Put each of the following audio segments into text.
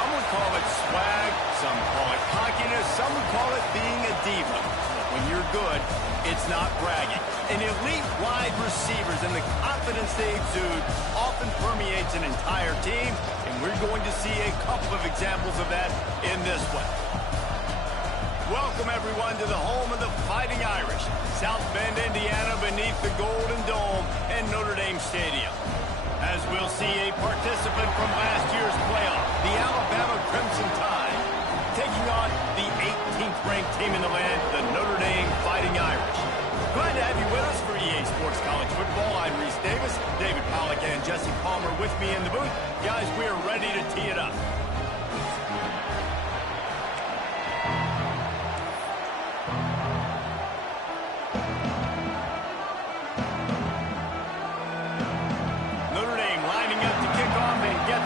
Some would call it swag, some call it cockiness, some would call it being a diva. But when you're good, it's not bragging. An elite wide receivers and the confidence they exude often permeates an entire team, and we're going to see a couple of examples of that in this one. Welcome, everyone, to the home of the Fighting Irish, South Bend, Indiana, beneath the Golden Dome and Notre Dame Stadium. As we'll see a participant from last year's playoff, the Alabama Crimson Tide, taking on the 18th ranked team in the land, the Notre Dame Fighting Irish. Glad to have you with us for EA Sports College Football. I'm Reese Davis, David Pollack, and Jesse Palmer with me in the booth. Guys, we are ready to tee it up.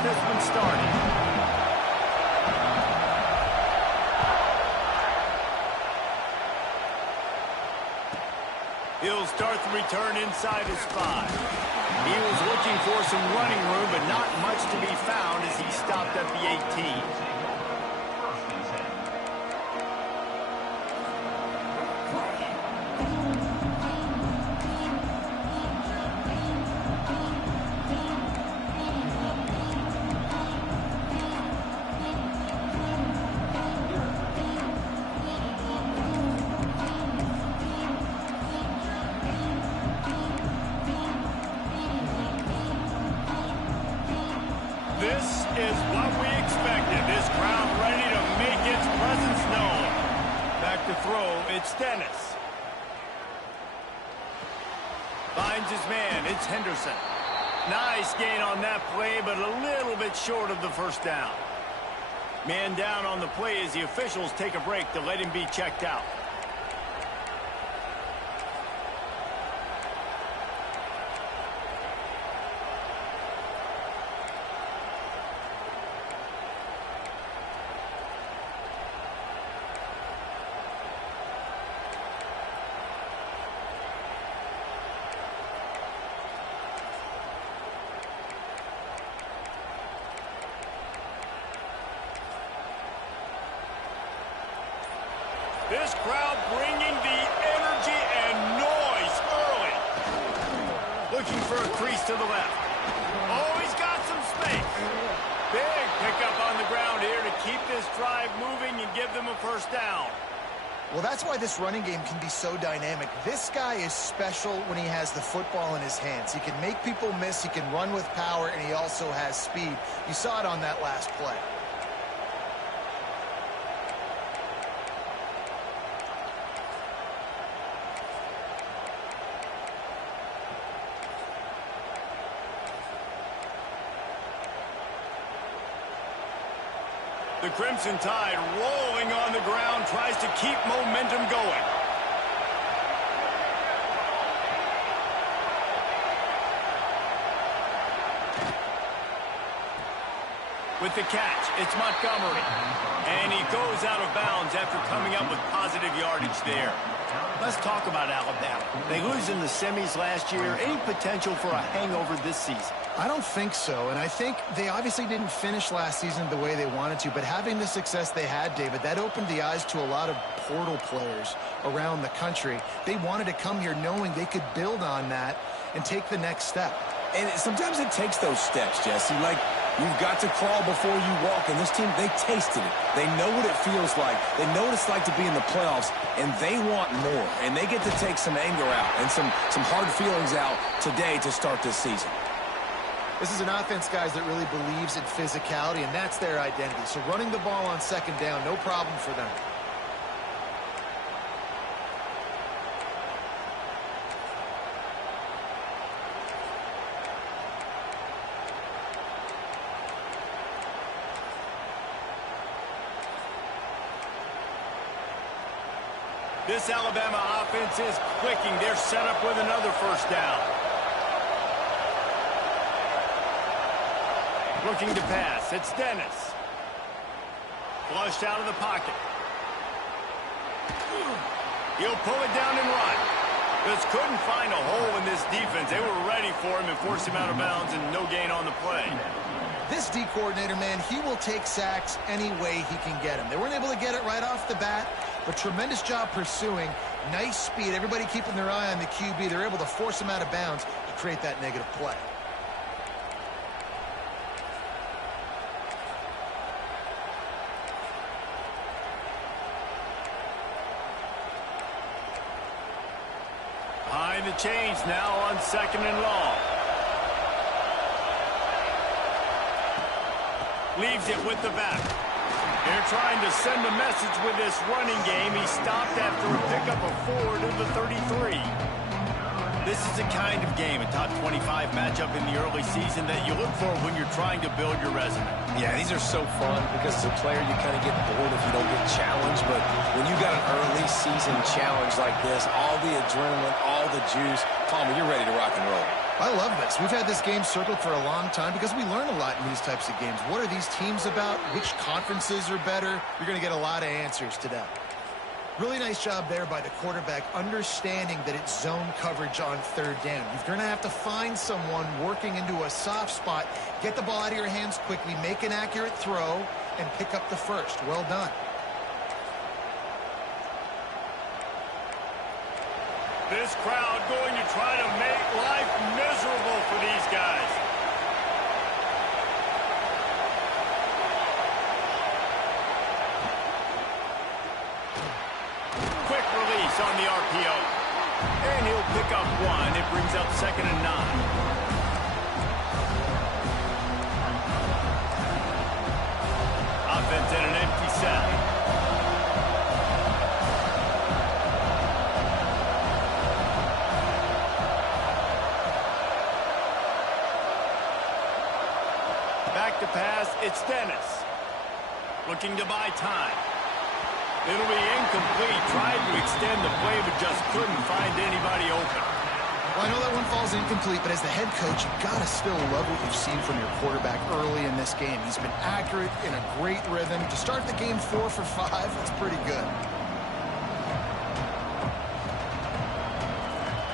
This one started. He'll start the return inside his 5. He was looking for some running room, but not much to be found as he stopped at the 18. This is what we expected. This crowd ready to make its presence known. Back to throw, it's Dennis. Finds his man, it's Henderson. Nice gain on that play, but a little bit short of the first down. Man down on the play as the officials take a break to let him be checked out. This crowd bringing the energy and noise early. Looking for a crease to the left. Oh, he's got some space. Big pickup on the ground here to keep this drive moving and give them a first down. Well, that's why this running game can be so dynamic. This guy is special when he has the football in his hands. He can make people miss, he can run with power, and he also has speed. You saw it on that last play. The Crimson Tide rolling on the ground, tries to keep momentum going. With the catch, it's Montgomery. And he goes out of bounds after coming up with positive yardage there. Let's talk about Alabama. They lose in the semis last year. Any potential for a hangover this season? I don't think so, and I think they obviously didn't finish last season the way they wanted to, but having the success they had, David, that opened the eyes to a lot of portal players around the country. They wanted to come here knowing they could build on that and take the next step. And sometimes it takes those steps, Jesse. Like, you've got to crawl before you walk, and this team, they tasted it. They know what it feels like. They know what it's like to be in the playoffs, and they want more. And they get to take some anger out and some hard feelings out today to start this season. This is an offense, guys, that really believes in physicality, and that's their identity. So running the ball on second down, no problem for them. This Alabama offense is clicking. They're set up with another first down. Looking to pass. It's Dennis. Flushed out of the pocket. He'll pull it down and run. Just couldn't find a hole in this defense. They were ready for him and forced him out of bounds, and no gain on the play. This D coordinator, man, he will take sacks any way he can get them. They weren't able to get it right off the bat, but tremendous job pursuing. Nice speed. Everybody keeping their eye on the QB. They're able to force him out of bounds to create that negative play. Behind the chains now on 2nd and long. Leaves it with the back. They're trying to send a message with this running game. He stopped after a pickup of 4 to the 33. This is the kind of game, a top 25 matchup in the early season, that you look for when you're trying to build your resume. Yeah, these are so fun because as a player, you kind of get bored if you don't get challenged. But when you got an early season challenge like this, all the adrenaline, all the juice, Palmer, you're ready to rock and roll. I love this. We've had this game circled for a long time because we learn a lot in these types of games. What are these teams about? Which conferences are better? You're going to get a lot of answers today. Really nice job there by the quarterback, understanding that it's zone coverage on 3rd down. You're going to have to find someone working into a soft spot, get the ball out of your hands quickly, make an accurate throw, and pick up the first. Well done. This crowd going to try to make life miserable for these guys. Quick release on the RPO. And he'll pick up 1. It brings up 2nd and 9. Offense in an empty set. Back to pass, it's Dennis. Looking to buy time. It'll be incomplete. Tried to extend the play, but just couldn't find anybody open. Well, I know that one falls incomplete, but as the head coach, you've got to still love what you've seen from your quarterback early in this game. He's been accurate, in a great rhythm. To start the game 4 for 5, that's pretty good.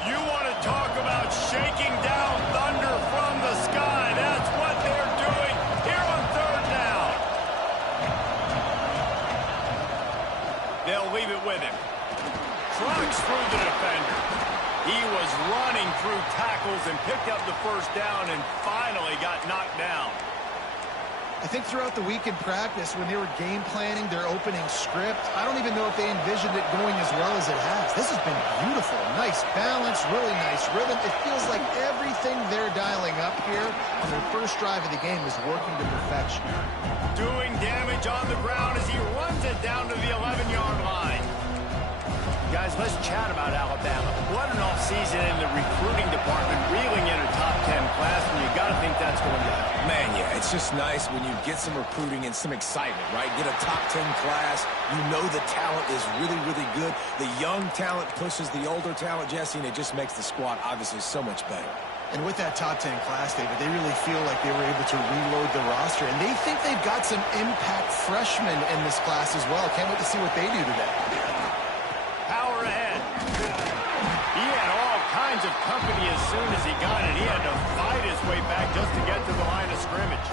You want to talk about shaking down thunder from the sky. That's what they're doing here on 3rd down. They'll leave it with him. Trucks through the defender. He was running through tackles and picked up the 1st down and finally got knocked down. I think throughout the week in practice, when they were game planning their opening script, I don't even know if they envisioned it going as well as it has. This has been beautiful. Nice balance, really nice rhythm. It feels like everything they're dialing up here on their first drive of the game is working to perfection. Doing damage on the ground as he runs it down to the 11-yard line. Guys, let's chat about Alabama. What an offseason in the recruiting department, reeling in a top 10 class, and you got to think that's going to happen. Man, yeah, it's just nice when you get some recruiting and some excitement, right? Get a top 10 class. You know the talent is really, really good. The young talent pushes the older talent, Jesse, and it just makes the squad obviously so much better. And with that top 10 class, David, they really feel like they were able to reload the roster. And they think they've got some impact freshmen in this class as well. Can't wait to see what they do today. Power ahead. He had all kinds of company as soon as he got it. He had to fight his way back just to get to the line of scrimmage.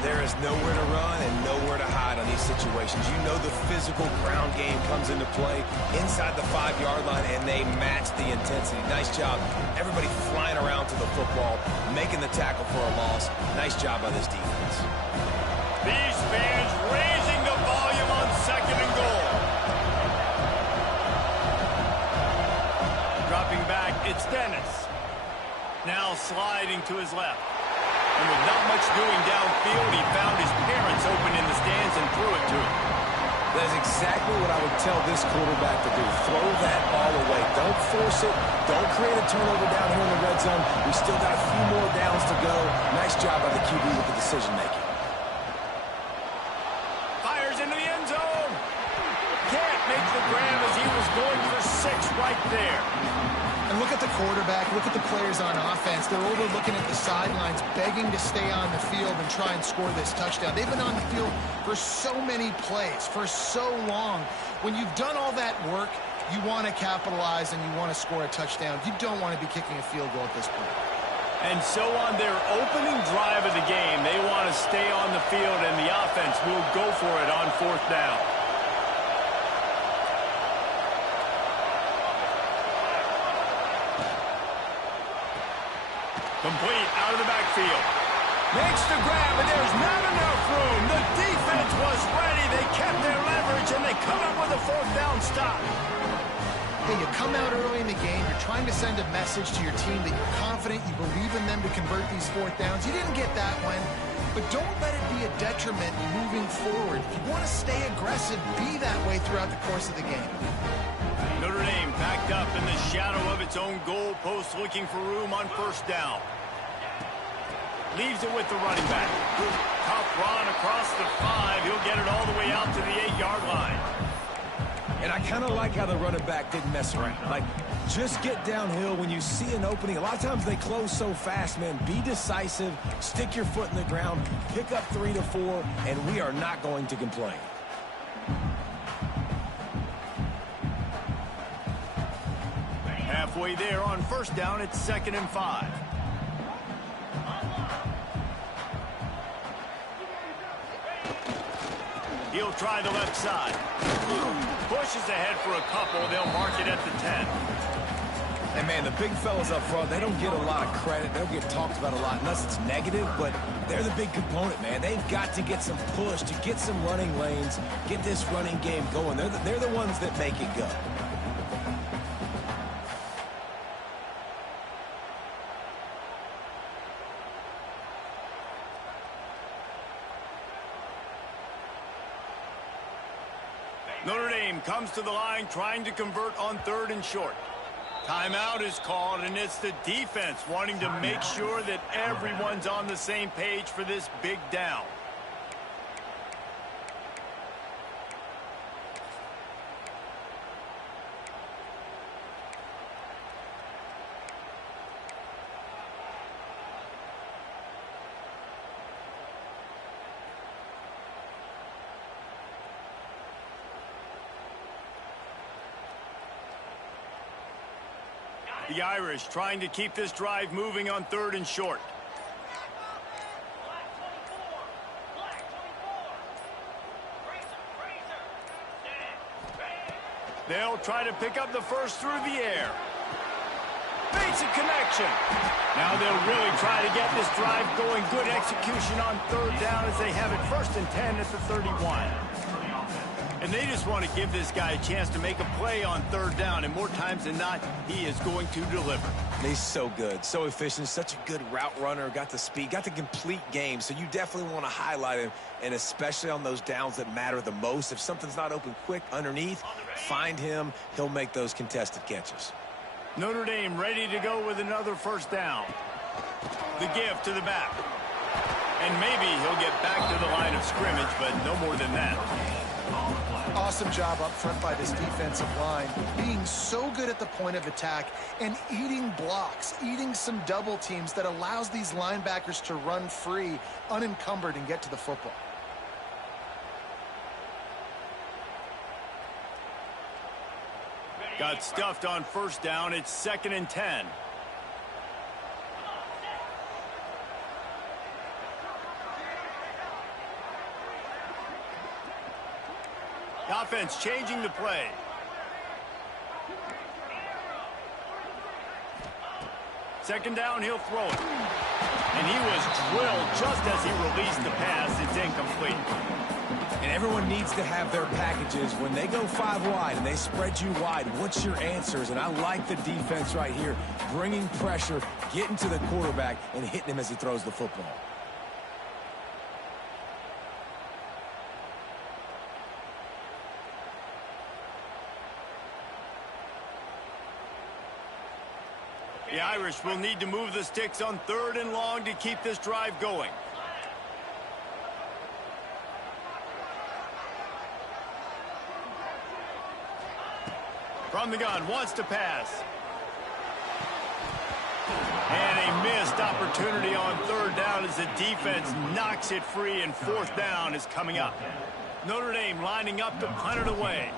There is nowhere to run and nowhere to hide on these situations. You know the physical ground game comes into play inside the 5-yard line, and they match the intensity. Nice job. Everybody flying around to the football, making the tackle for a loss. Nice job by this defense. These fans raising the volume on 2nd and goal. Dropping back, it's Dennis. Now sliding to his left. And with not much doing downfield, he found his parents open in the stands and threw it to him. That is exactly what I would tell this quarterback to do. Throw that ball away. Don't force it. Don't create a turnover down here in the red zone. We still got a few more downs to go. Nice job by the QB with the decision-making. Fires into the end zone. Can't make the grab as he was going for 6 right there. And look at the quarterback, look at the players on offense. They're overlooking at the sidelines, begging to stay on the field and try and score this touchdown. They've been on the field for so many plays, for so long. When you've done all that work, you want to capitalize and you want to score a touchdown. You don't want to be kicking a field goal at this point. And so on their opening drive of the game, they want to stay on the field, and the offense will go for it on 4th down. Complete out of the backfield. Makes the grab, and there's not enough room. The defense was ready. They kept their leverage, and they come up with a 4th down stop. Hey, you come out early in the game, you're trying to send a message to your team that you're confident, you believe in them to convert these 4th downs. You didn't get that one, but don't let it be a detriment moving forward. If you want to stay aggressive, be that way throughout the course of the game. Notre Dame backed up in the shadow of its own goal post, looking for room on 1st down. Leaves it with the running back. Tough run across the 5. He'll get it all the way out to the 8-yard line. And I kind of like how the running back didn't mess around. Like, just get downhill when you see an opening. A lot of times they close so fast, man. Be decisive, stick your foot in the ground, pick up 3 to 4, and we are not going to complain. Halfway there on 1st down, it's 2nd and 5. He'll try the left side. Pushes ahead for a couple. They'll mark it at the 10. And, man, the big fellas up front, they don't get a lot of credit. They don't get talked about a lot unless it's negative, but they're the big component, man. They've got to get some push, to get some running lanes, get this running game going. They're the ones that make it go. Notre Dame comes to the line trying to convert on 3rd and short. Timeout is called, and it's the defense wanting to make sure that everyone's on the same page for this big down. The Irish trying to keep this drive moving on 3rd and short. They'll try to pick up the first through the air. Makes a connection. Now they'll really try to get this drive going. Good execution on 3rd down as they have it 1st and 10 at the 31. And they just want to give this guy a chance to make a play on 3rd down, and more times than not, he is going to deliver. He's so good, so efficient, such a good route runner, got the speed, got the complete game, so you definitely want to highlight him, and especially on those downs that matter the most. If something's not open quick underneath, find him. He'll make those contested catches. Notre Dame ready to go with another 1st down. The give to the back. And maybe he'll get back to the line of scrimmage, but no more than that. Awesome job up front by this defensive line, being so good at the point of attack and eating blocks, eating some double teams that allows these linebackers to run free, unencumbered, and get to the football. Got stuffed on 1st down. It's 2nd and 10. Offense changing the play. Second down, he'll throw it. And he was drilled just as he released the pass. It's incomplete. And everyone needs to have their packages. When they go 5 wide and they spread you wide, what's your answers? And I like the defense right here, bringing pressure, getting to the quarterback, and hitting him as he throws the football. The Irish will need to move the sticks on 3rd and long to keep this drive going. From the gun, wants to pass. And a missed opportunity on 3rd down as the defense knocks it free, and 4th down is coming up. Notre Dame lining up to punt it away.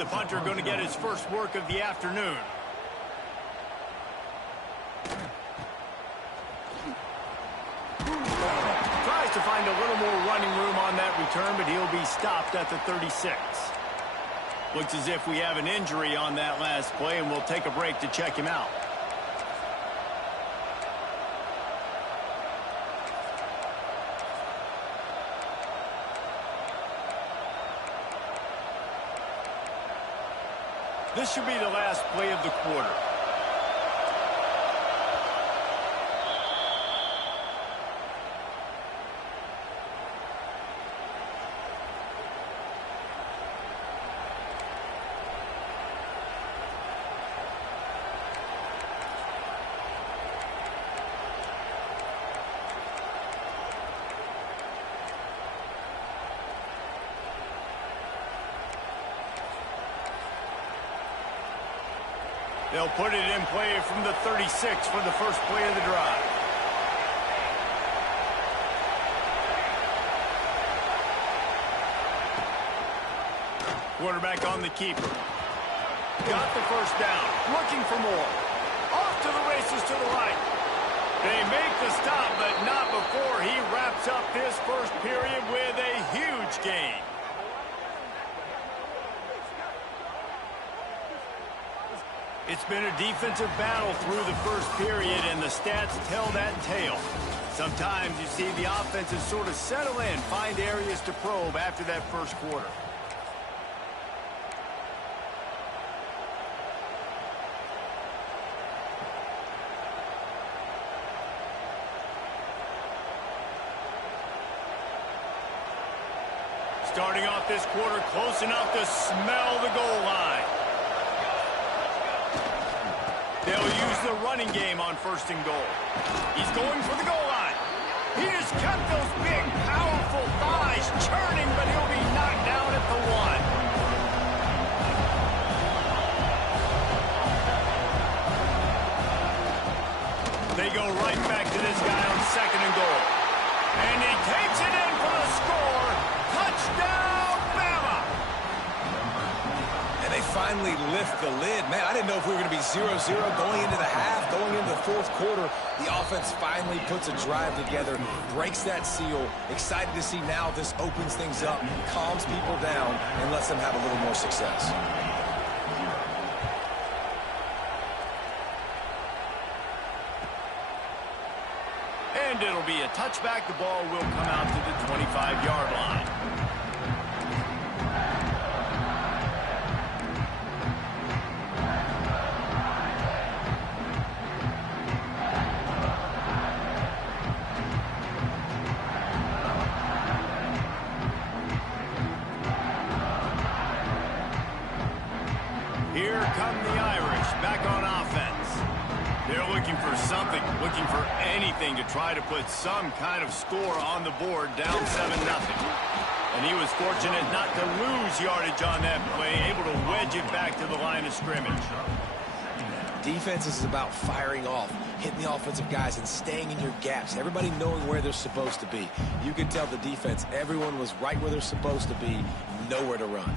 The punter going to get his first work of the afternoon. to find a little more running room on that return, but he'll be stopped at the 36. Looks as if we have an injury on that last play, and we'll take a break to check him out. This should be the last play of the quarter. They'll put it in play from the 36 for the first play of the drive. Quarterback on the keeper. Got the first down. Looking for more. Off to the races to the right. They make the stop, but not before he wraps up his first period with a huge gain. It's been a defensive battle through the first period, and the stats tell that tale. Sometimes you see the offenses sort of settle in, find areas to probe after that first quarter. Starting off this quarter close enough to smell the goal line. They'll use the running game on first and goal. He's going for the goal line. He has kept those big, powerful thighs churning, but he'll be knocked down at the 1. They go right back to this guy on second and goal. And he takes it in for the score. Touchdown, Bama! And they finally lift the lid. Man, I didn't know if we were going to be 0-0 going into the half, going into the fourth quarter. The offense finally puts a drive together, breaks that seal. Excited to see now this opens things up, calms people down, and lets them have a little more success. And it'll be a touchback. The ball will come out to the 25-yard line. Here come the Irish back on offense. They're looking for something, looking for anything to try to put some kind of score on the board, down 7-0. And he was fortunate not to lose yardage on that play, able to wedge it back to the line of scrimmage. Defense is about firing off, hitting the offensive guys, and staying in your gaps. Everybody knowing where they're supposed to be. You could tell the defense, everyone was right where they're supposed to be, nowhere to run.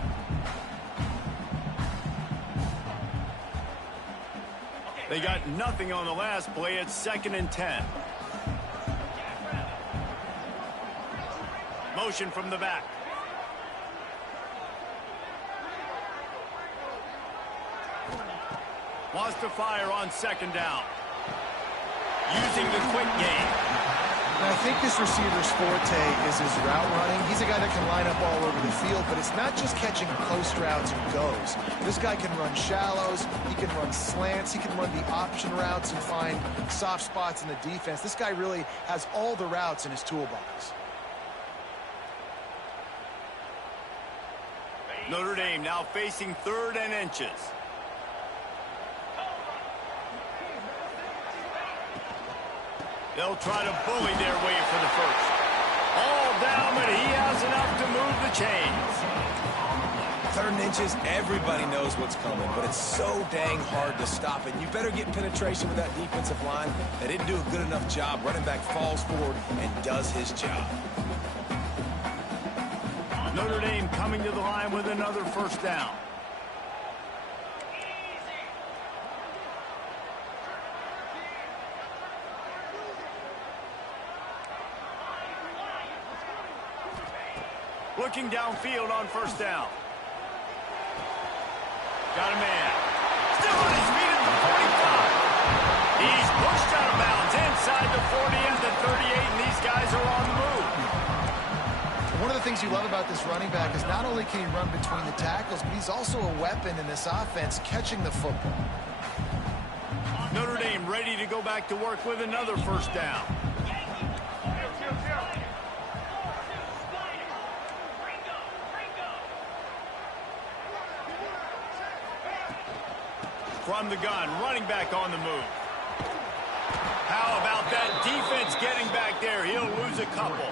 They got nothing on the last play. It's 2nd and 10. Motion from the back. Wants to fire on 2nd down. Using the quick game. And I think this receiver's forte is his route running. He's a guy that can line up all over the field, but it's not just catching post routes and goes. This guy can run shallows, he can run slants, he can run the option routes and find soft spots in the defense. This guy really has all the routes in his toolbox. Notre Dame now facing 3rd and inches. They'll try to bully their way for the first. All down, but he has enough to move the chains. 3rd and inches, everybody knows what's coming, but it's so dang hard to stop it. You better get penetration with that defensive line. They didn't do a good enough job. Running back falls forward and does his job. Notre Dame coming to the line with another first down. Looking downfield on first down. Got a man. Still on his feet at the 45. He's pushed out of bounds inside the 40 and the 38, and these guys are on the move. One of the things you love about this running back is not only can he run between the tackles, but he's also a weapon in this offense catching the football. Notre Dame ready to go back to work with another first down. From the gun, running back on the move. How about that defense getting back there? He'll lose a couple.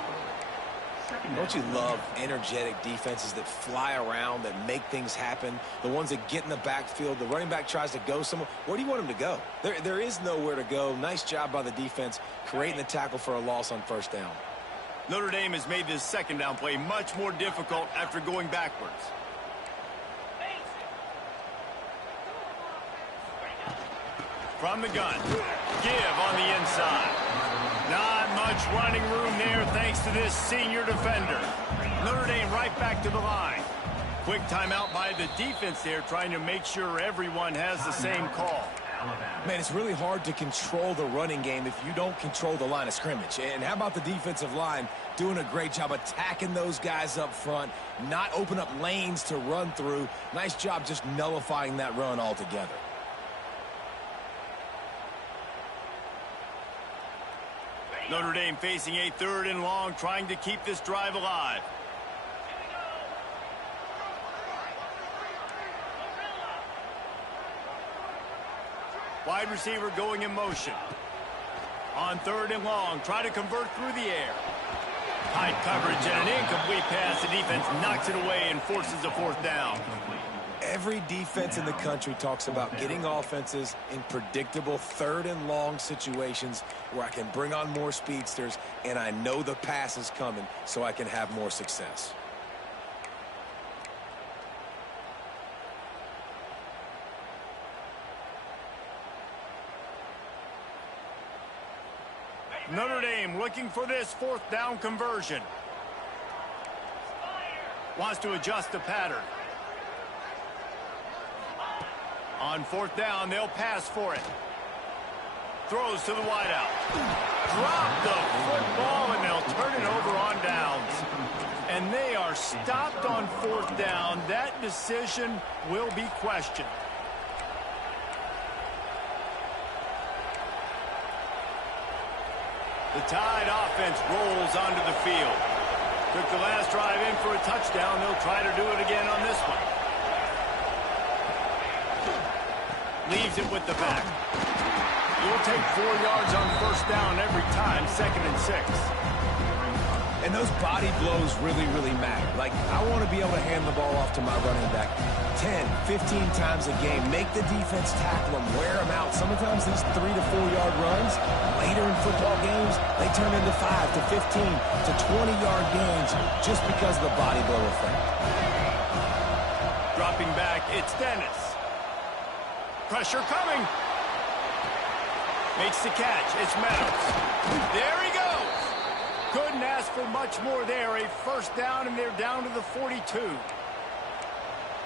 Don't you love energetic defenses that fly around, that make things happen? The ones that get in the backfield, the running back tries to go somewhere. Where do you want him to go? There is nowhere to go. Nice job by the defense, creating the tackle for a loss on first down. Notre Dame has made this second down play much more difficult after going backwards. From the gun, give on the inside. Not much running room there thanks to this senior defender. Notre Dame right back to the line. Quick timeout by the defense there, trying to make sure everyone has the same call. Man, it's really hard to control the running game if you don't control the line of scrimmage. And how about the defensive line doing a great job attacking those guys up front, not open up lanes to run through. Nice job just nullifying that run altogether. Notre Dame facing a 3rd and long, trying to keep this drive alive. Wide receiver going in motion. On 3rd and long, try to convert through the air. Tight coverage and an incomplete pass. The defense knocks it away and forces a 4th down. Every defense in the country talks about getting offenses in predictable 3rd and long situations where I can bring on more speedsters and I know the pass is coming so I can have more success. Notre Dame looking for this 4th down conversion. Wants to adjust the pattern. On 4th down, they'll pass for it. Throws to the wideout. Drop the football, and they'll turn it over on downs. And they are stopped on 4th down. That decision will be questioned. The Tide offense rolls onto the field. Took the last drive in for a touchdown. They'll try to do it again on this one. Leaves it with the back. You'll take 4 yards on 1st down every time, 2nd and 6. And those body blows really, really matter. Like, I want to be able to hand the ball off to my running back 10, 15 times a game. Make the defense tackle them, wear them out. Sometimes these 3 to 4 yard runs, later in football games, they turn into 5 to 15 to 20 yard gains just because of the body blow effect. Dropping back, it's Dennis. Pressure coming. Makes the catch. It's Meadows. There he goes. Couldn't ask for much more there. A 1st down, and they're down to the 42.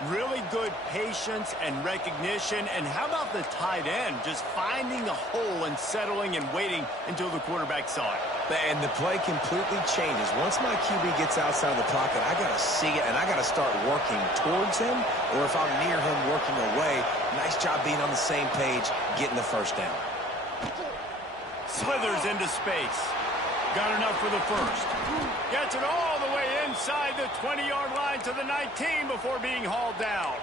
Really good patience and recognition. And how about the tight end just finding a hole and settling and waiting until the quarterback saw it? And the play completely changes. Once my QB gets outside the pocket, I got to see it, and I got to start working towards him, or if I'm near him, working away. Nice job being on the same page, getting the 1st down. Slithers into space. Got enough for the 1st. Gets it all the way inside the 20-yard line to the 19 before being hauled down.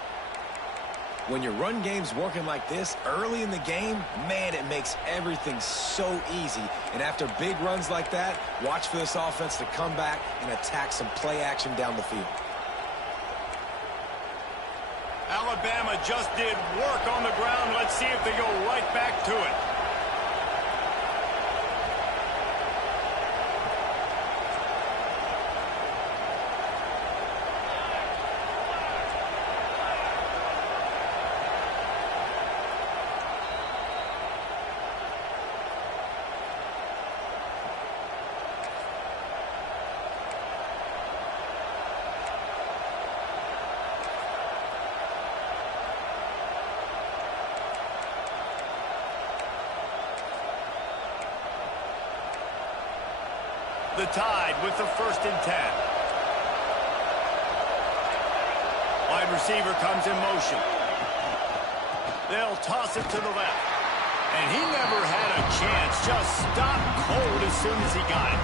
When your run game's working like this early in the game, man, it makes everything so easy. And after big runs like that, watch for this offense to come back and attack some play action down the field. Alabama just did work on the ground. Let's see if they go right back to it. The Tide with the 1st and 10. Wide receiver comes in motion. They'll toss it to the left. And he never had a chance. Just stopped cold as soon as he got it.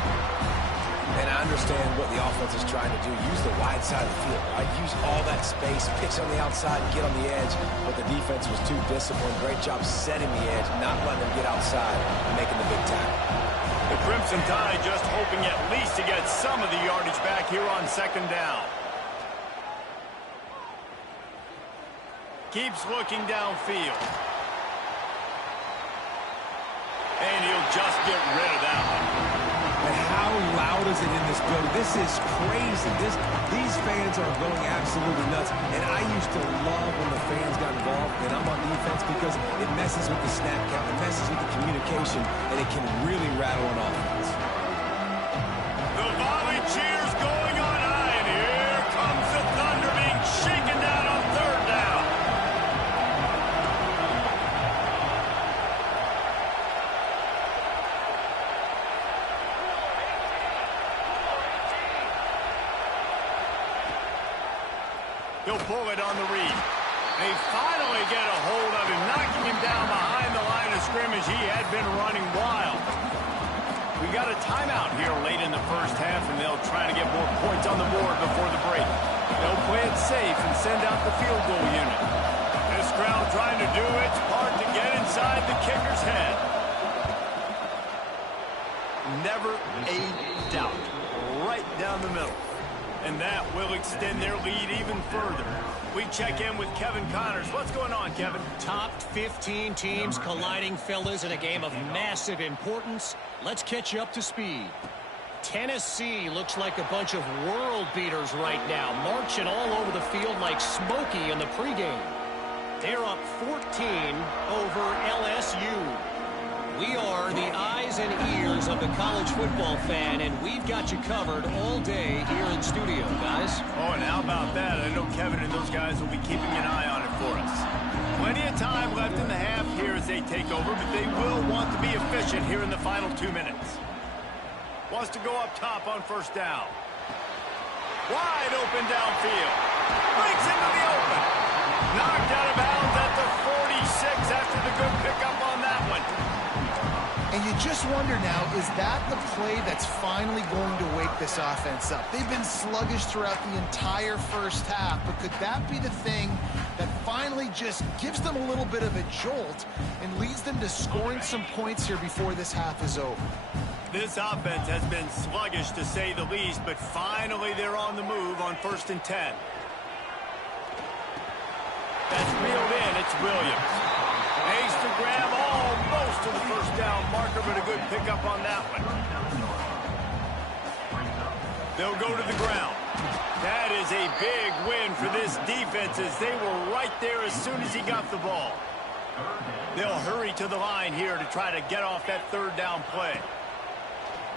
And I understand what the offense is trying to do. Use the wide side of the field, right? Use all that space, pitch on the outside, and get on the edge. But the defense was too disciplined. Great job setting the edge, not letting them get outside and making the big tackle. The Crimson Tide just hoping at least to get some of the yardage back here on 2nd down. Keeps looking downfield. And he'll just get rid of that one. And how loud is it in this building? This is crazy. These fans are going absolutely nuts. And I used to love when the fans got involved, and I'm on defense, because it messes with the snap count, it messes with the communication, and it can really rattle an offense. The volley cheers going on high, and here comes the Thunder being shaken down on 3rd down. He'll pull it on the read. They finally get a hold of him, knocking him down behind the line of scrimmage. He had been running wild. We got a timeout here late in the 1st half, and they'll try to get more points on the board before the break. They'll play it safe and send out the field goal unit. This crowd trying to do its part to get inside the kicker's head. Never a doubt. Right down the middle. And that will extend their lead even further. We check in with Kevin Connors. What's going on, Kevin? Top 15 teams colliding, fellas, in a game of massive importance. Let's catch you up to speed. Tennessee looks like a bunch of world beaters right now, marching all over the field like Smokey in the pregame. They're up 14 over LSU. We are the eyes and ears of the college football fan, and we've got you covered all day here in studio, guys. Oh, and how about that? I know Kevin and those guys will be keeping an eye on it for us. Plenty of time left in the half here as they take over, but they will want to be efficient here in the final 2 minutes. Wants to go up top on 1st down. Wide open downfield. Breaks into the open. Knocked out of bounds at the 46 after the good pickup on that one. And you just wonder now, is that the play that's finally going to wake this offense up? They've been sluggish throughout the entire 1st half, but could that be the thing that finally just gives them a little bit of a jolt and leads them to scoring some points here before this half is over? This offense has been sluggish to say the least, but finally they're on the move on 1st and 10. That's reeled in. It's Williams. Makes to grab almost to the 1st down marker, but a good pickup on that one. They'll go to the ground. That is a big win for this defense, as they were right there as soon as he got the ball. They'll hurry to the line here to try to get off that 3rd down play.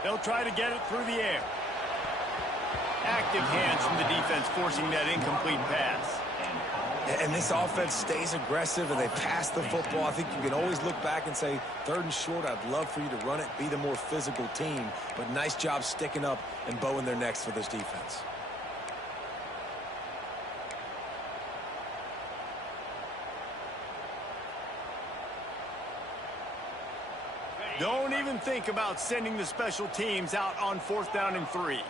They'll try to get it through the air. Active hands from the defense forcing that incomplete pass. And this offense stays aggressive, and they pass the football. I think you can always look back and say, 3rd and short, I'd love for you to run it, be the more physical team. But nice job sticking up and bowing their necks for this defense. Don't even think about sending the special teams out on 4th down and 3.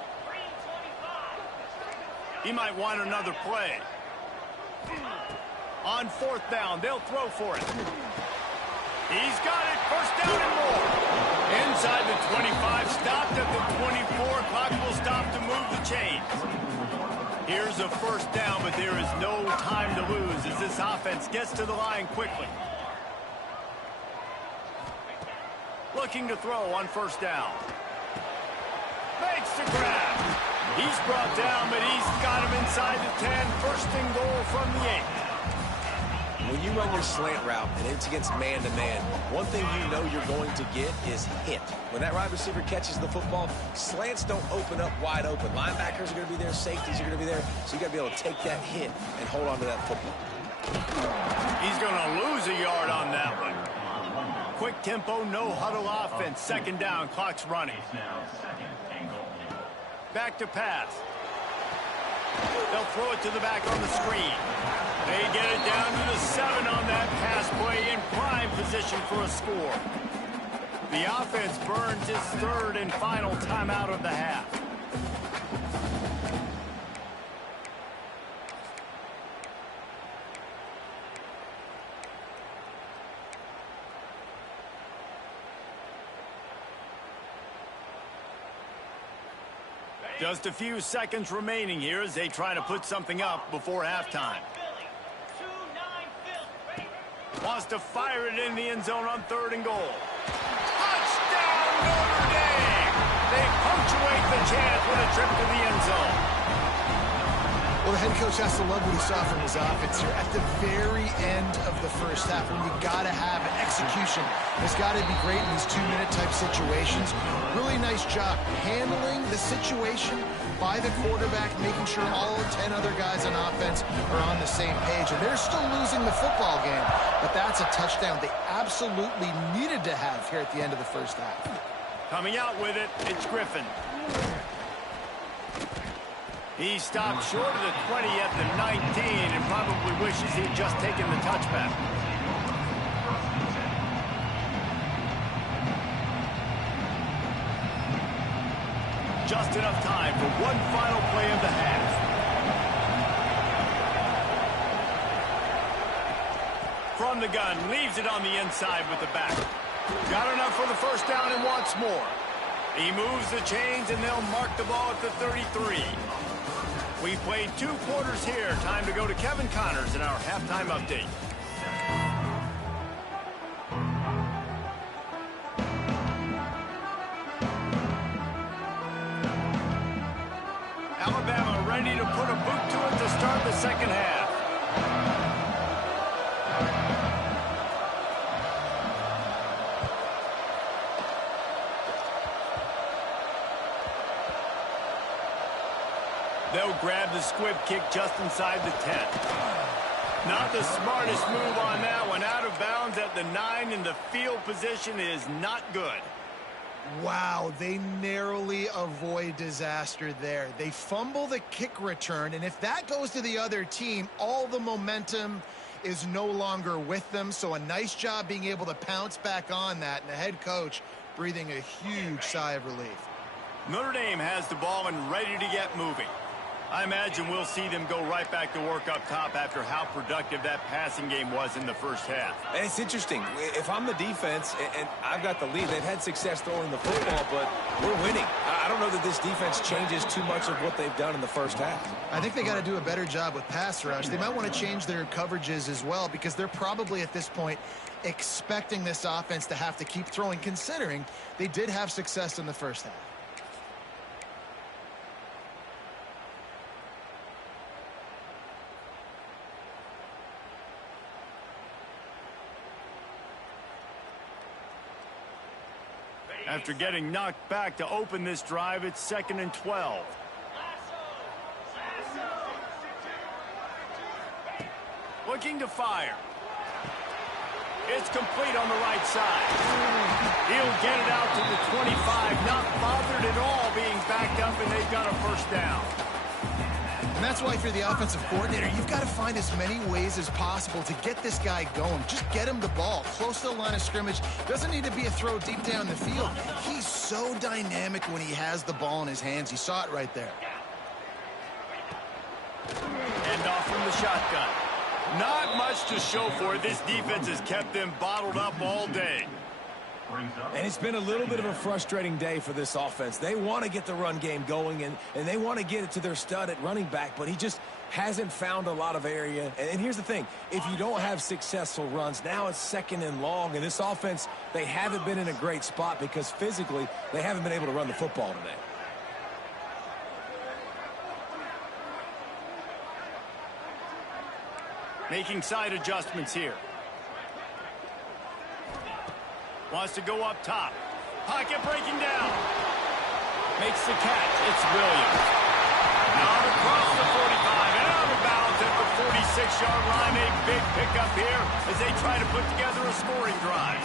He might want another play. On 4th down, they'll throw for it. He's got it. 1st down and more. Inside the 25, stopped at the 24. Clock will stop to move the chains. Here's a 1st down, but there is no time to lose as this offense gets to the line quickly. Looking to throw on 1st down. Makes the grab. He's brought down, but he's got him inside the 10. 1st and goal from the 8. When you run your slant route and it's against man-to-man, one thing you know you're going to get is hit. When that wide receiver catches the football, slants don't open up wide open. Linebackers are going to be there, safeties are going to be there, so you got to be able to take that hit and hold on to that football. He's going to lose a yard on that one. Quick tempo, no huddle offense. 2nd down, clock's running. Back to pass. They'll throw it to the back on the screen. They get it down to the 7 on that pass play in prime position for a score. The offense burns its third and final timeout of the half. Just a few seconds remaining here as they try to put something up before halftime. Wants to fire it in the end zone on 3rd and goal. Touchdown, Notre Dame! They punctuate the chance with a trip to the end zone. Well, the head coach has to love what he saw from his offense here at the very end of the first half, when you got to have an execution. It's got to be great in these 2-minute type situations. Really nice job handling the situation by the quarterback, making sure all 10 other guys on offense are on the same page. And they're still losing the football game, but that's a touchdown they absolutely needed to have here at the end of the first half. Coming out with it, it's Griffin. He stopped short of the 20 at the 19 and probably wishes he'd just taken the touchback. Just enough time for one final play of the half. From the gun, leaves it on the inside with the back. Got enough for the first down and wants more. He moves the chains and they'll mark the ball at the 33. We played 2 quarters here. Time to go to Kevin Connors in our halftime update. Alabama ready to put a boot to it to start the second half. They'll grab the squib kick just inside the 10. Not the smartest move on that one. Out of bounds at the 9, and the field position is not good. Wow, they narrowly avoid disaster there. They fumble the kick return, and if that goes to the other team, all the momentum is no longer with them. So a nice job being able to pounce back on that, and the head coach breathing a huge sigh of relief. Notre Dame has the ball and ready to get moving. I imagine we'll see them go right back to work up top after how productive that passing game was in the first half. And it's interesting. If I'm the defense and I've got the lead, they've had success throwing the football, but we're winning. I don't know that this defense changes too much of what they've done in the first half. I think they got to do a better job with pass rush. They might want to change their coverages as well, because they're probably at this point expecting this offense to have to keep throwing, considering they did have success in the first half. After getting knocked back to open this drive, it's 2nd and 12. Looking to fire. It's complete on the right side. He'll get it out to the 25, not bothered at all being backed up, and they've got a first down. And that's why, if you're the offensive coordinator, you've got to find as many ways as possible to get this guy going. Just get him the ball close to the line of scrimmage. Doesn't need to be a throw deep down the field. He's so dynamic when he has the ball in his hands. You saw it right there. And off from the shotgun. Not much to show for it. This defense has kept them bottled up all day. And it's been a little bit of a frustrating day for this offense. They want to get the run game going, and they want to get it to their stud at running back, but he just hasn't found a lot of area. And here's the thing. If you don't have successful runs, now it's 2nd and long, and this offense, they haven't been in a great spot because physically they haven't been able to run the football today. Making side adjustments here. Wants to go up top. Pocket breaking down. Makes the catch. It's Williams. Now across the 45 and out of bounds at the 46-yard line. A big pickup here as they try to put together a scoring drive.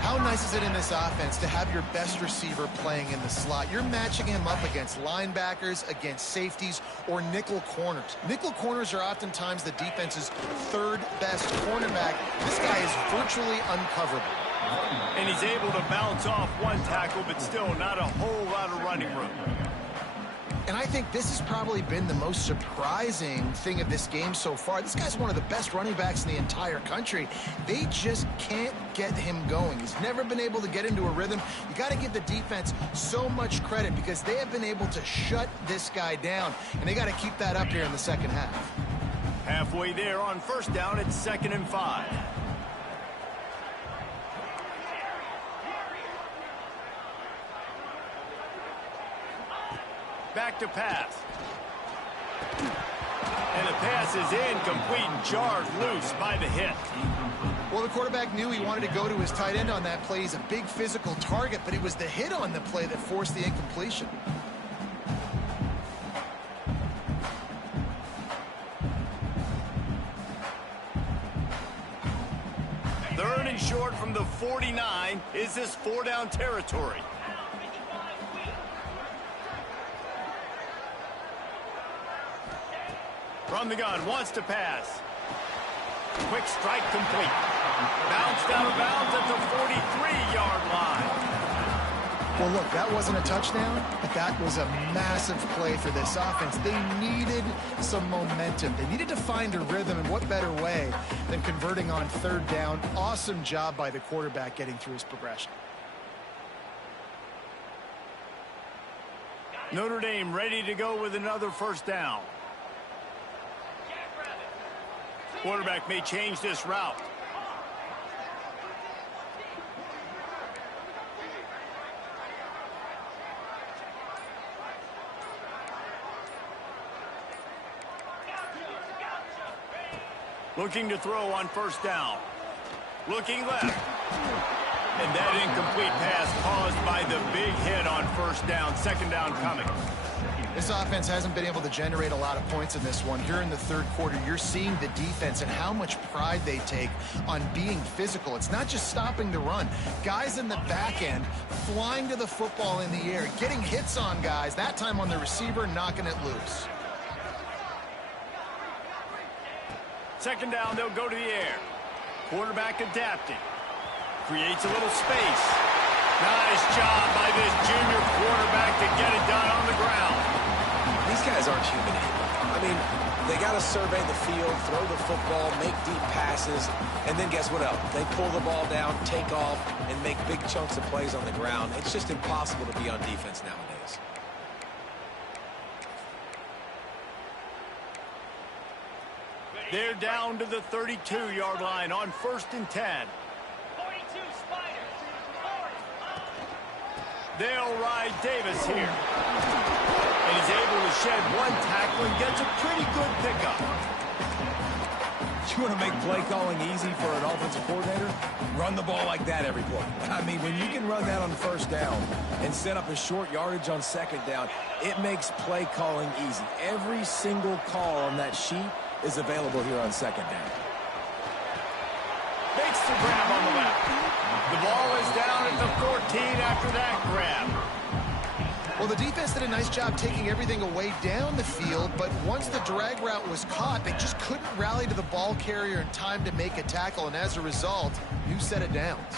How nice is it in this offense to have your best receiver playing in the slot? You're matching him up against linebackers, against safeties, or nickel corners. Nickel corners are oftentimes the defense's third best cornerback. This guy is virtually uncoverable. And he's able to bounce off one tackle, but still not a whole lot of running room. And I think this has probably been the most surprising thing of this game so far. This guy's one of the best running backs in the entire country. They just can't get him going. He's never been able to get into a rhythm. You got to give the defense so much credit because they have been able to shut this guy down, and they got to keep that up here in the second half. Halfway there on first down, it's 2nd and 5. Back to pass. And the pass is incomplete and jarred loose by the hit. Well, the quarterback knew he wanted to go to his tight end on that play. He's a big physical target, but it was the hit on the play that forced the incompletion. Third and short from the 49. Is this 4-down territory? From the gun, wants to pass. Quick strike complete. Bounced out of bounds at the 43-yard line. Well, look, that wasn't a touchdown, but that was a massive play for this offense. They needed some momentum. They needed to find a rhythm, and what better way than converting on 3rd down. Awesome job by the quarterback getting through his progression. Notre Dame ready to go with another first down. Quarterback may change this route. Looking to throw on first down. Looking left. And that incomplete pass caused by the big hit on first down. 2nd down coming. This offense hasn't been able to generate a lot of points in this one. Here in the 3rd quarter, you're seeing the defense and how much pride they take on being physical. It's not just stopping the run. Guys in the back end flying to the football in the air, getting hits on guys, that time on the receiver, knocking it loose. 2nd down, they'll go to the air. Quarterback adapting. Creates a little space. Nice job by this junior quarterback to get it done on the ground. These guys aren't human anymore. I mean, they got to survey the field, throw the football, make deep passes, and then guess what else? They pull the ball down, take off, and make big chunks of plays on the ground. It's just impossible to be on defense nowadays. They're down to the 32-yard line on 1st and 10. They'll ride Davis here. And he's able to shed one tackle and gets a pretty good pickup. You want to make play calling easy for an offensive coordinator? Run the ball like that every play. I mean, when you can run that on 1st down and set up a short yardage on 2nd down, it makes play calling easy. Every single call on that sheet is available here on 2nd down. Makes the grab on the left. The ball is down at the 14 after that grab. Well, the defense did a nice job taking everything away down the field, but once the drag route was caught, they just couldn't rally to the ball carrier in time to make a tackle, and as a result, new set of downs.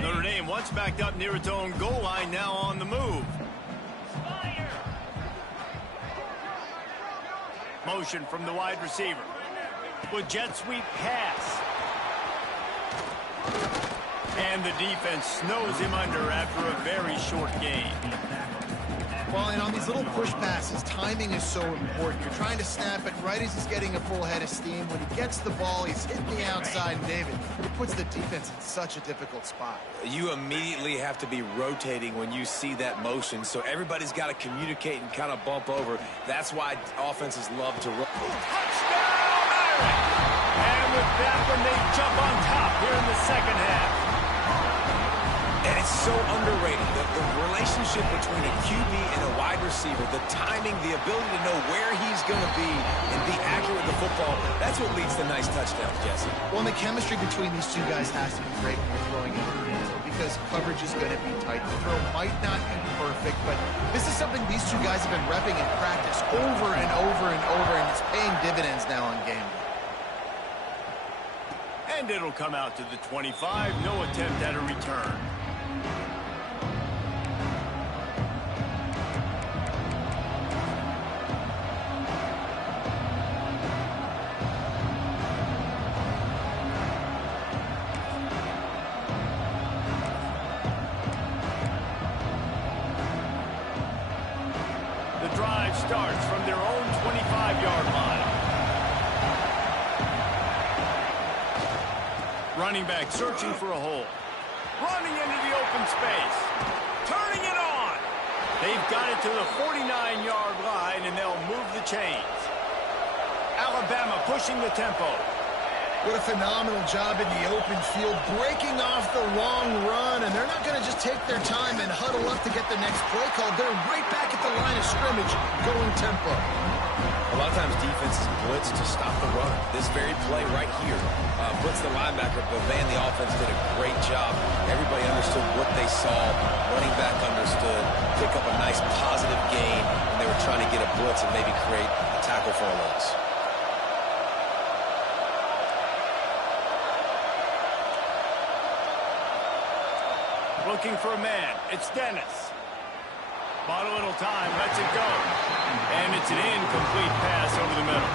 Notre Dame once backed up near its own goal line, now on the move. Motion from the wide receiver. With jet sweep pass. And the defense snows him under after a very short gain. Well, and on these little push passes, timing is so important. You're trying to snap it right as he's getting a full head of steam. When he gets the ball, he's hitting the outside, and David, it puts the defense in such a difficult spot. You immediately have to be rotating when you see that motion, so everybody's got to communicate and kind of bump over. That's why offenses love to run. Touchdown, Irish! And with that one, they jump on top here in the 2nd half. And it's so underrated. The relationship between a QB and a wide receiver, the timing, the ability to know where he's going to be and be accurate with the football, that's what leads to nice touchdowns, Jesse. Well, and the chemistry between these two guys has to be great when you're throwing into the end zone because coverage is going to be tight. The throw might not be perfect, but this is something these two guys have been repping in practice over and over and over, and it's paying dividends now on game day. And it'll come out to the 25. No attempt at a return. The drive starts from their own 25-yard line. Running back searching for a hole. Running into the open space. Turning it on. They've got it to the 49-yard line, and they'll move the chains. Alabama pushing the tempo. What a phenomenal job in the open field, breaking off the long run, and they're not going to just take their time and huddle up to get the next play called. They're right back at the line of scrimmage, going tempo. A lot of times defenses blitz to stop the run. This very play right here blitz the linebacker, but man, the offense did a great job. Everybody understood what they saw. Running back understood. Pick up a nice positive gain when they were trying to get a blitz and maybe create a tackle for a loss. Looking for a man. It's Dennis. Bought a little time. Lets it go. And it's an incomplete pass over the middle.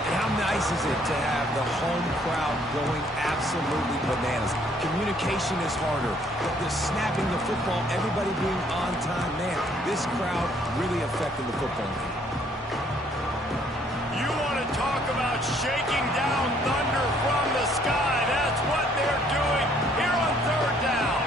And how nice is it to have the home crowd going absolutely bananas? Communication is harder, but the snapping the football, everybody being on time, man, this crowd really affected the football game. You want to talk about shaking down thunder from the sky. That's what they're doing here on third down.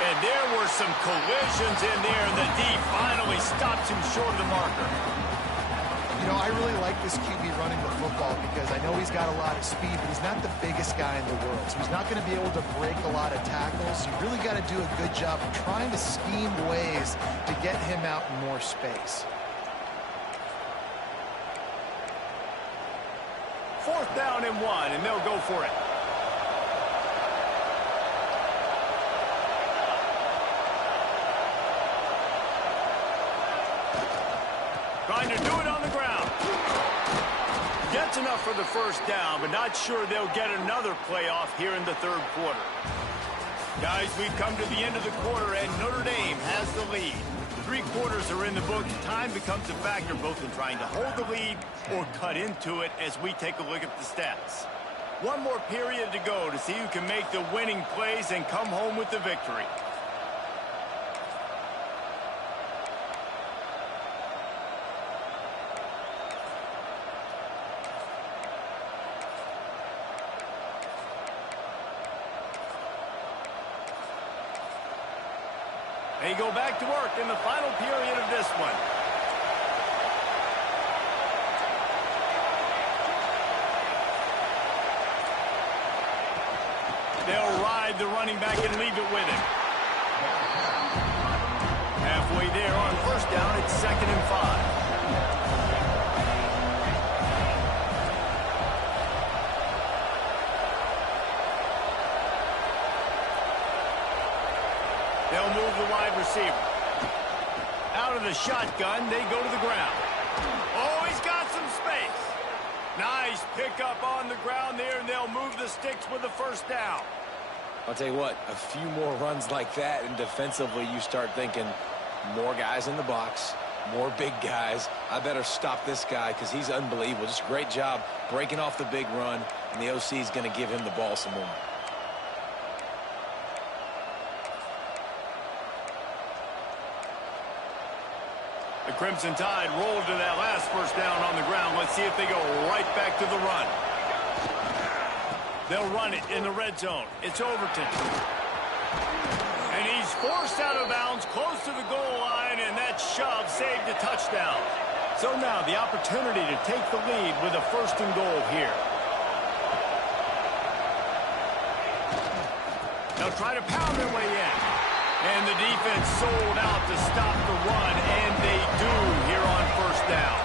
And there were some collisions in there, and the D finally stops him short of the marker. You know, I really like this QB running the football because I know he's got a lot of speed, but he's not the biggest guy in the world. So he's not going to be able to break a lot of tackles. You really got to do a good job of trying to scheme ways to get him out in more space. 4th down and 1, and they'll go for it. Trying to do it on the ground. Gets enough for the first down, but not sure they'll get another playoff here in the third quarter. Guys, we've come to the end of the quarter, and Notre Dame has the lead. 3 quarters are in the books. Time becomes a factor both in trying to hold the lead or cut into it as we take a look at the stats. One more period to go to see who can make the winning plays and come home with the victory. They go back to work in the final period of this one. They'll ride the running back and leave it with him. Halfway there on first down, it's 2nd and 5. They'll move the wide receiver. Out of the shotgun, they go to the ground. Oh, he's got some space. Nice pickup on the ground there, and they'll move the sticks with the first down. I'll tell you what, a few more runs like that, and defensively you start thinking, more guys in the box, more big guys. I better stop this guy because he's unbelievable. Just a great job breaking off the big run, and the OC is going to give him the ball some more. The Crimson Tide rolled to that last first down on the ground. Let's see if they go right back to the run. They'll run it in the red zone. It's Overton. And he's forced out of bounds close to the goal line, and that shove saved a touchdown. So now the opportunity to take the lead with a 1st and goal here. They'll try to pound their way in. And the defense sold out to stop the run, and they do here on first down.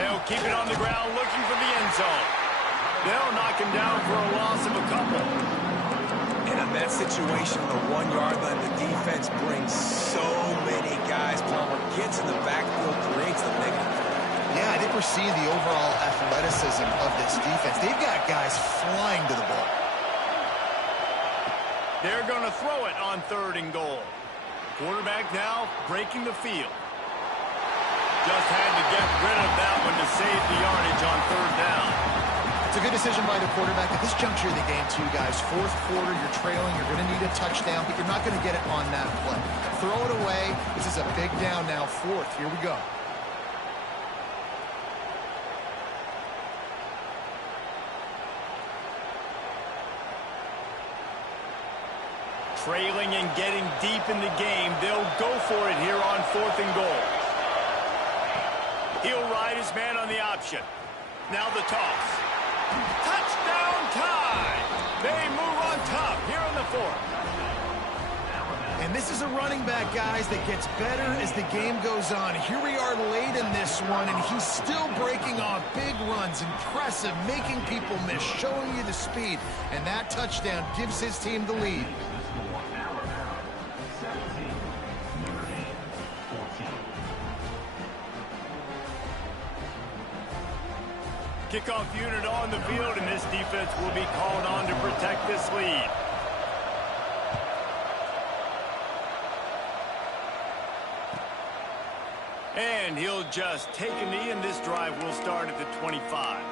They'll keep it on the ground looking for the end zone. They'll knock him down for a loss of a couple. And in that situation, on the 1 yard line, the defense brings so many guys. Palmer gets in the backfield, creates the negative. Yeah, I think we're seeing the overall athleticism of this defense. They've got guys flying to the ball. They're going to throw it on 3rd and goal. Quarterback now breaking the field. Just had to get rid of that one to save the yardage on 3rd down. It's a good decision by the quarterback at this juncture of the game, too, guys. 4th quarter, you're trailing. You're going to need a touchdown, but you're not going to get it on that play. Throw it away. This is a big down now. 4th. Here we go. Trailing and getting deep in the game. They'll go for it here on 4th and goal. He'll ride his man on the option. Now the toss. Touchdown time! They move on top here in the 4th. And this is a running back, guys, that gets better as the game goes on. Here we are late in this one, and he's still breaking off big runs. Impressive, making people miss, showing you the speed. And that touchdown gives his team the lead. Kickoff unit on the field, and this defense will be called on to protect this lead. And he'll just take a knee, and this drive will start at the 25.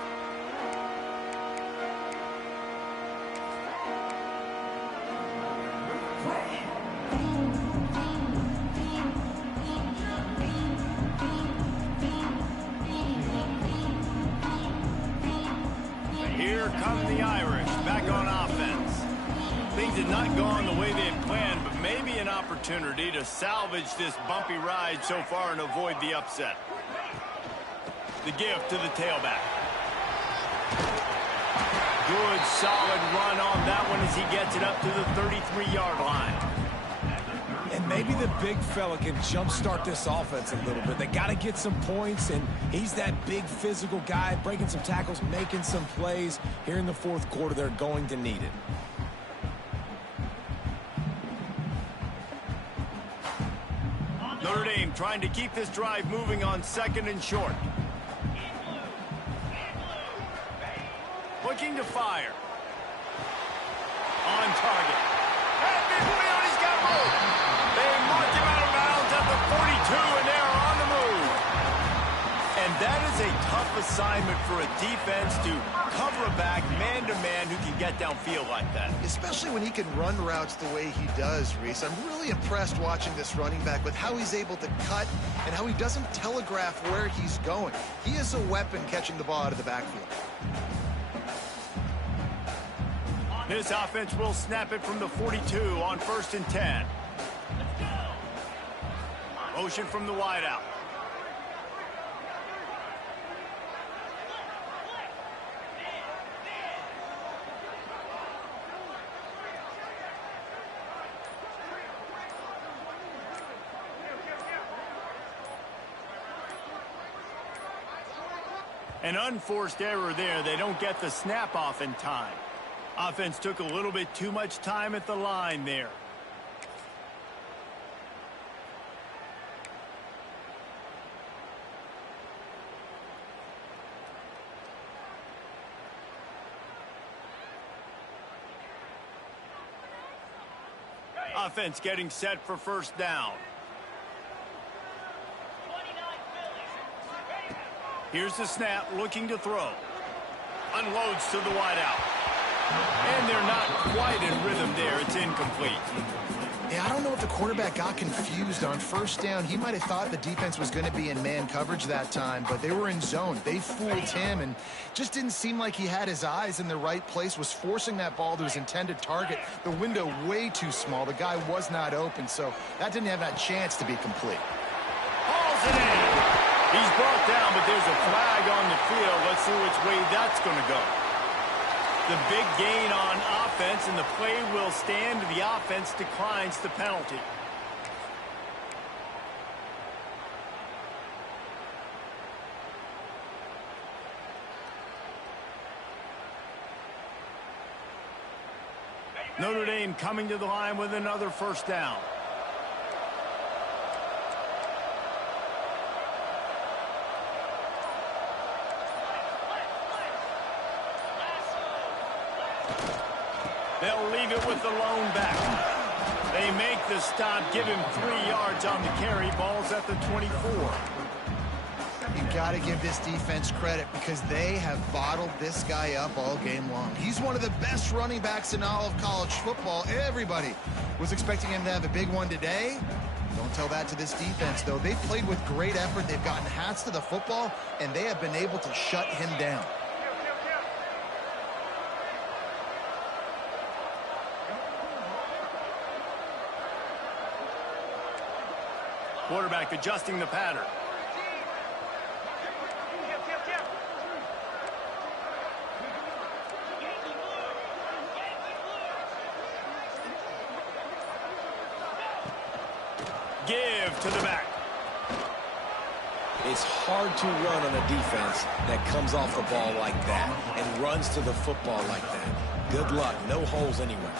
Here come the Irish back on offense. Things did not go on the way they had planned, but maybe an opportunity to salvage this bumpy ride so far and avoid the upset. The give to the tailback. Good, solid run on that one as he gets it up to the 33-yard line. And maybe the big fella can jumpstart this offense a little bit. They got to get some points, and he's that big physical guy, breaking some tackles, making some plays. Here in the 4th quarter, they're going to need it. Notre Dame trying to keep this drive moving on 2nd and short. Looking to fire. On target. And Biglione's got room. They mark him out of bounds at the 42, and they're on the move. And that is a tough assignment for a defense to cover a back man-to-man who can get downfield like that. Especially when he can run routes the way he does, Reese. I'm really impressed watching this running back with how he's able to cut and how he doesn't telegraph where he's going. He is a weapon catching the ball out of the backfield. This offense will snap it from the 42 on 1st and 10. Motion from the wideout. An unforced error there. They don't get the snap off in time. Offense took a little bit too much time at the line there. Offense getting set for 1st down. Here's the snap, looking to throw. Unloads to the wideout. And they're not quite in rhythm there. It's incomplete. Yeah, I don't know if the quarterback got confused on 1st down. He might have thought the defense was going to be in man coverage that time, but they were in zone. They fooled him and just didn't seem like he had his eyes in the right place, was forcing that ball to his intended target. The window way too small. The guy was not open, so that didn't have that chance to be complete. Hauls it in. He's brought down, but there's a flag on the field. Let's see which way that's going to go. The big gain on offense, and the play will stand. The offense declines the penalty. Notre Dame coming to the line with another first down. They'll leave it with the lone back. They make the stop, give him 3 yards on the carry. Ball's at the 24. You got to give this defense credit because they have bottled this guy up all game long. He's one of the best running backs in all of college football. Everybody was expecting him to have a big one today. Don't tell that to this defense, though. They've played with great effort. They've gotten hats to the football, and they have been able to shut him down. Quarterback adjusting the pattern. Give to the back. It's hard to run on a defense that comes off the ball like that and runs to the football like that. Good luck. No holes anywhere.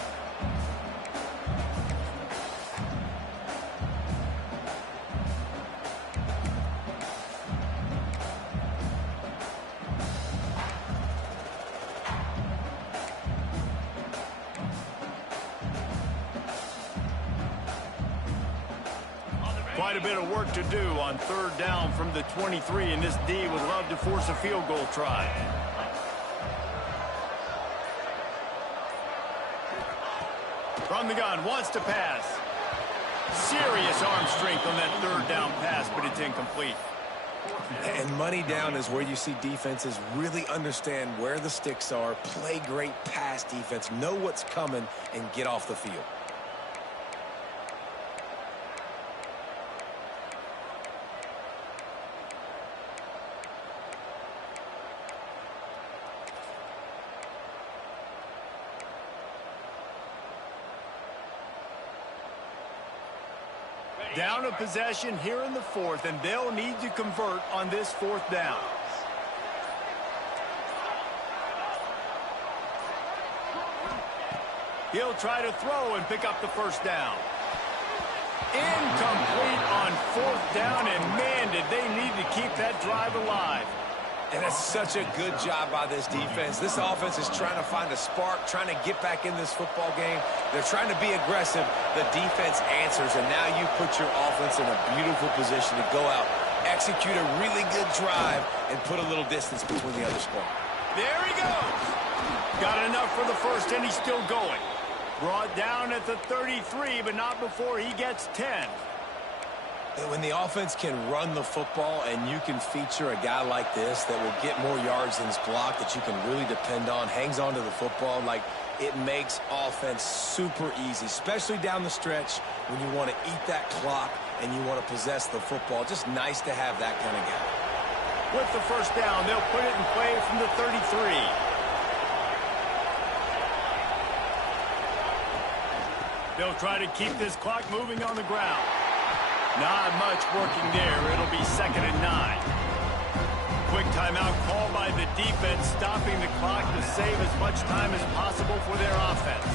Quite a bit of work to do on third down from the 23, and this D would love to force a field goal try. From the gun, wants to pass. Serious arm strength on that third down pass, but it's incomplete. And money down is where you see defenses really understand where the sticks are, play great pass defense, know what's coming, and get off the field. Down a possession here in the fourth, and they'll need to convert on this fourth down. He'll try to throw and pick up the first down. Incomplete on fourth down, and man, did they need to keep that drive alive. And it's such a good job by this defense. This offense is trying to find a spark, trying to get back in this football game. They're trying to be aggressive. The defense answers, and now you put your offense in a beautiful position to go out, execute a really good drive, and put a little distance between the other squad. There he goes. Got enough for the first, and he's still going. Brought down at the 33, but not before he gets 10. When the offense can run the football and you can feature a guy like this that will get more yards than his block, that you can really depend on, hangs on to the football, like it makes offense super easy, especially down the stretch when you want to eat that clock and you want to possess the football. Just nice to have that kind of guy. With the first down, they'll put it in play from the 33. They'll try to keep this clock moving on the ground. Not much working there. It'll be 2nd and 9. Quick timeout called by the defense, stopping the clock to save as much time as possible for their offense.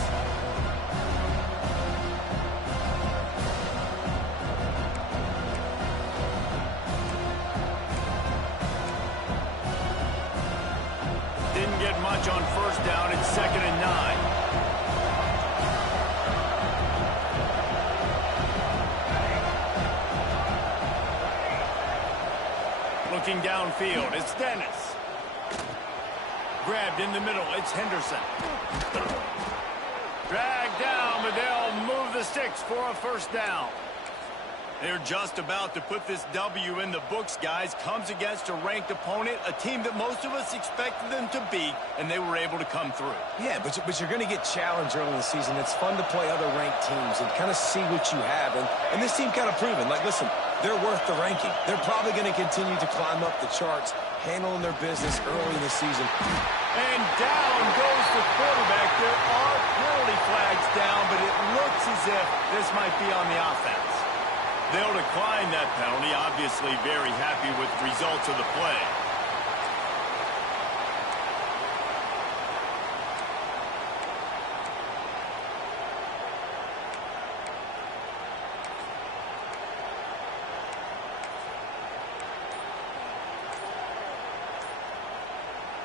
Didn't get much on first down. It's 2nd and 9. Looking downfield, it's Dennis. Grabbed in the middle, it's Henderson. Dragged down, but they'll move the sticks for a first down. They're just about to put this W in the books, guys. Comes against a ranked opponent, a team that most of us expected them to beat, and they were able to come through. Yeah, but you're going to get challenged early in the season. It's fun to play other ranked teams and kind of see what you have. And this team kind of proven, like, listen, they're worth the ranking. They're probably going to continue to climb up the charts, handling their business early in the season. And down goes the quarterback. There are penalty flags down, but it looks as if this might be on the offense. They'll decline that penalty, obviously very happy with the results of the play.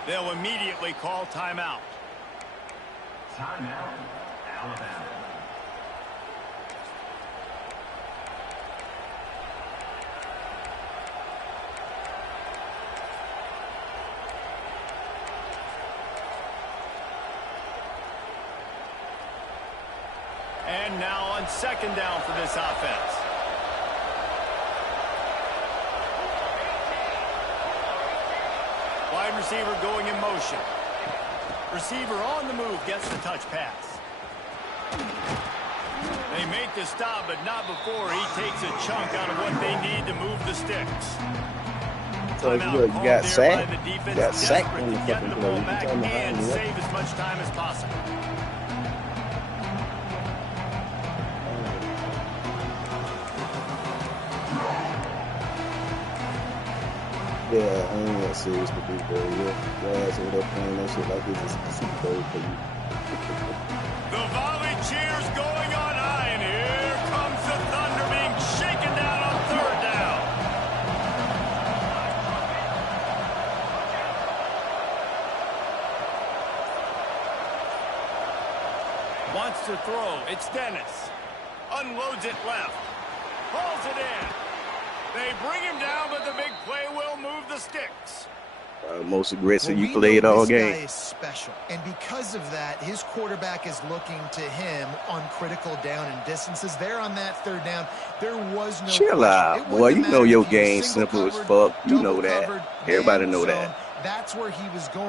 They'll immediately call timeout. Timeout, Alabama. And now on second down for this offense. Wide receiver going in motion. Receiver on the move gets the touch pass. They make the stop, but not before he takes a chunk out of what they need to move the sticks. So you got sacked. You got sacked on the fucking play. And save as much time as possible. Yeah, I ain't that serious to be there. Your ass over there playing that shit like it's a Super Bowl for you. The volley cheers going on high, and here comes the Thunder being shaken down on third down. Wants to throw. It's Dennis. Unloads it left. Hauls it in. They bring him down, but the big play will move the sticks. Most aggressive you played all game. This guy is special, and because of that, his quarterback is looking to him on critical down and distances. There on that third down, there was no chill out, boy. You know your game simple as fuck. You know that. Everybody know that. That's where he was going.